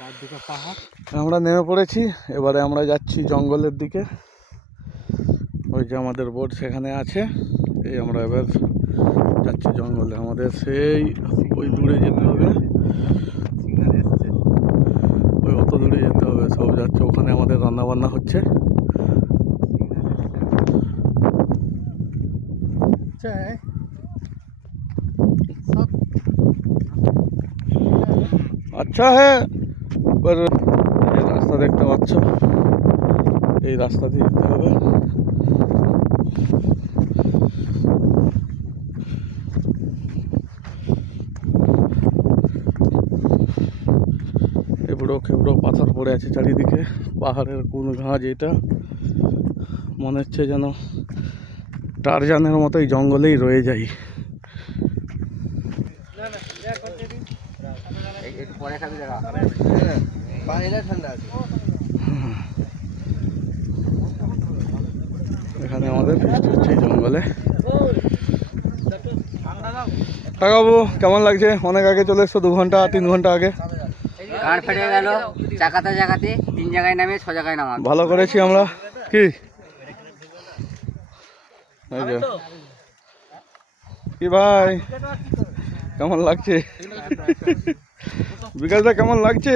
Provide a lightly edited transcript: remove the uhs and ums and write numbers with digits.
আমরা নেমে পড়েছি। এবারে আমরা যাচ্ছি জঙ্গলের দিকে। ওই যে আমাদের বোট সেখানে আছে। এই আমরা এবার যাচ্ছি জঙ্গলে। আমাদের সেই ওই দূরে যেতে হবে, ওই অত দূরে যেতে হবে। সব যাচ্ছে, ওখানে আমাদের রান্না বান্না হচ্ছে। আচ্ছা হ্যাঁ, এবার এই রাস্তা দেখতে পাচ্ছ, এই রাস্তা দিয়ে যেতে হবে। এবড়ো খেবড়ো পাথর পড়ে আছে চারিদিকে। পাহাড়ের কোন ঘাস, এটা মনে হচ্ছে যেন টারজানের মতোই জঙ্গলেই রয়ে যাই। এখানে আমাদের ফিস্ট হচ্ছে জঙ্গলে। কাকাবু কেমন লাগছে? অনেক আগে চলে এসছো, 2 ঘন্টা 3 ঘন্টা আগে। গাড় ফেটে গেল চাকাতে চাকাতে, 3 জায়গায় নামে 6 জায়গায় নামা। ভালো করেছি আমরা। কি কি ভাই কেমন লাগছে? বিকাশদা কেমন লাগছে?